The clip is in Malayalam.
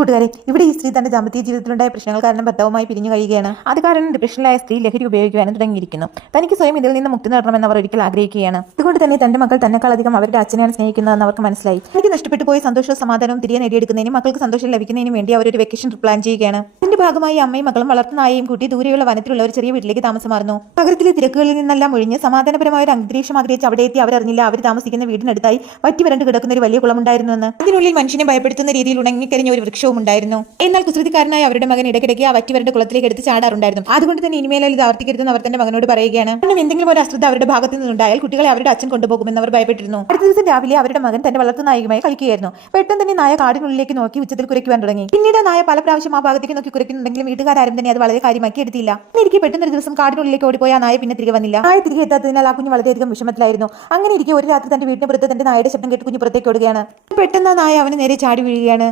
കൂട്ടുകാരെ, ഇവിടെ ഈ സ്ത്രീ തന്റെ ദാമ്പത്യ ജീവിതത്തിലുണ്ടായ പ്രശ്നങ്ങൾ കാരണം ഭർത്താവുമായി പിരിഞ്ഞു കഴിയുകയാണ്. അത് കാരണം ഡിപ്രഷനിലായ സ്ത്രീ ലഹരി ഉപയോഗിക്കുവാനും തുടങ്ങിയിരിക്കുന്നു. തനിക്ക് സ്വയം ഇതിൽ നിന്ന് മുക്തി നേടണമെന്ന് അവർ ഒരിക്കൽ ആഗ്രഹിക്കുകയാണ്. അതുകൊണ്ട് തന്നെ തന്റെ മക്കൾ തന്നെക്കാൾ അധികം അവരുടെ അച്ഛനെയാണ് സ്നേഹിക്കുന്നതെന്ന് അവർക്ക് മനസ്സിലായി. തനിക്ക് നഷ്ടപ്പെട്ടു പോയ സന്തോഷവും സമാധാനവും തിരികെ നേടിയെടുക്കുന്നതിനും മക്കൾക്ക് സന്തോഷം ലഭിക്കുന്നതിനും വേണ്ടി അവർ ഒരു വെക്കേഷൻ പ്ലാൻ ചെയ്യുകയാണ്. ഇതിന്റെ ഭാഗമായി അമ്മയും മക്കളും വളർത്തുന്ന നായയും കൂട്ടി ദൂരെയുള്ള വനത്തിലുള്ള ഒരു ചെറിയ വീട്ടിലേക്ക് താമസം മാറുന്നു. നഗരത്തിലെ തിരക്കുകളിൽ നിന്നെല്ലാം ഒഴിഞ്ഞ് സമാധാനപരമായ ഒരു അന്തരീക്ഷം ആഗ്രഹിച്ച് അവിടെ എത്തി അവരറിഞ്ഞില്ല അവർ താമസിക്കുന്ന വീടിനടുത്തായി വറ്റി വരണ്ട് കിടക്കുന്ന ഒരു വലിയ കുളമുണ്ടായിരുന്നുവെന്ന്. അതിനുള്ളിൽ മനുഷ്യനെ ഭയപ്പെടുത്തുന്ന രീതിയിൽ ഉണങ്ങിക്കരിഞ്ഞ ഒരു വൃക്ഷവും ഉണ്ടായിരുന്നു. എന്നാൽ കുസൃതിക്കാരനായ അവരുടെ മകൻ ഇടയ്ക്കിടയ്ക്ക് ആ വറ്റിവരണ്ട കുളത്തിലേക്ക് എടുത്ത് ചാടാറുണ്ടായിരുന്നു. അതുകൊണ്ട് തന്നെ ഇനിമേലും ഇത് ആവർത്തിക്കരുതെന്ന് അവർ തന്റെ മകനോട് പറയുകയാണ്. കാരണം എന്തെങ്കിലും ഒരു അശ്രദ്ധ അവരുടെ ഭാഗത്തു നിന്നുണ്ടായാൽ കുട്ടികളെ അവരുടെ അച്ഛൻ കൊണ്ടുപോകുമെന്ന് അവർ ഭയപ്പെട്ടിരുന്നു. അടുത്ത ദിവസം രാവിലെ അവരുടെ മകൻ തന്റെ വളർത്തു നായകമായി കളിക്കുകയായിരുന്നു. പെട്ടെന്ന് തന്നെ നായ കാടിനുള്ളിലേക്ക് നോക്കി ഉച്ചത്തിൽ കുരയ്ക്കുവാൻ തുടങ്ങി. പിന്നീട് നായ പല പ്രാവശ്യം ആ ഭാഗത്തേക്ക് നോക്കി കുരയ്ക്കുന്നുണ്ടെങ്കിലും വീട്ടുകാരും തന്നെ അത് വളരെ കാര്യമാക്കി എടുത്തില്ല. എനിക്ക് പെട്ടെന്ന് ഒരു ദിവസം കാടിനുള്ളിലേക്ക് ഓടിപ്പോയ ആ നായ പിന്നെ തിരികെ വന്നില്ല. നായ തിരികെ എത്താത്തതിനാൽ ആ കുഞ്ഞ് വളരെയധികം വിഷമത്തിലായിരുന്നു. അങ്ങനെ ഇരിക്കെ ഒരു രാത്രി തന്റെ വീടിന് പുറത്ത് തന്റെ നായയുടെ ശബ്ദം കേട്ട് കുഞ്ഞ് പുറത്തേക്ക് ഓടുകയാണ്. പെട്ടെന്ന് നായ അവന് നേരെ ചാടി വീഴുകയാണ്.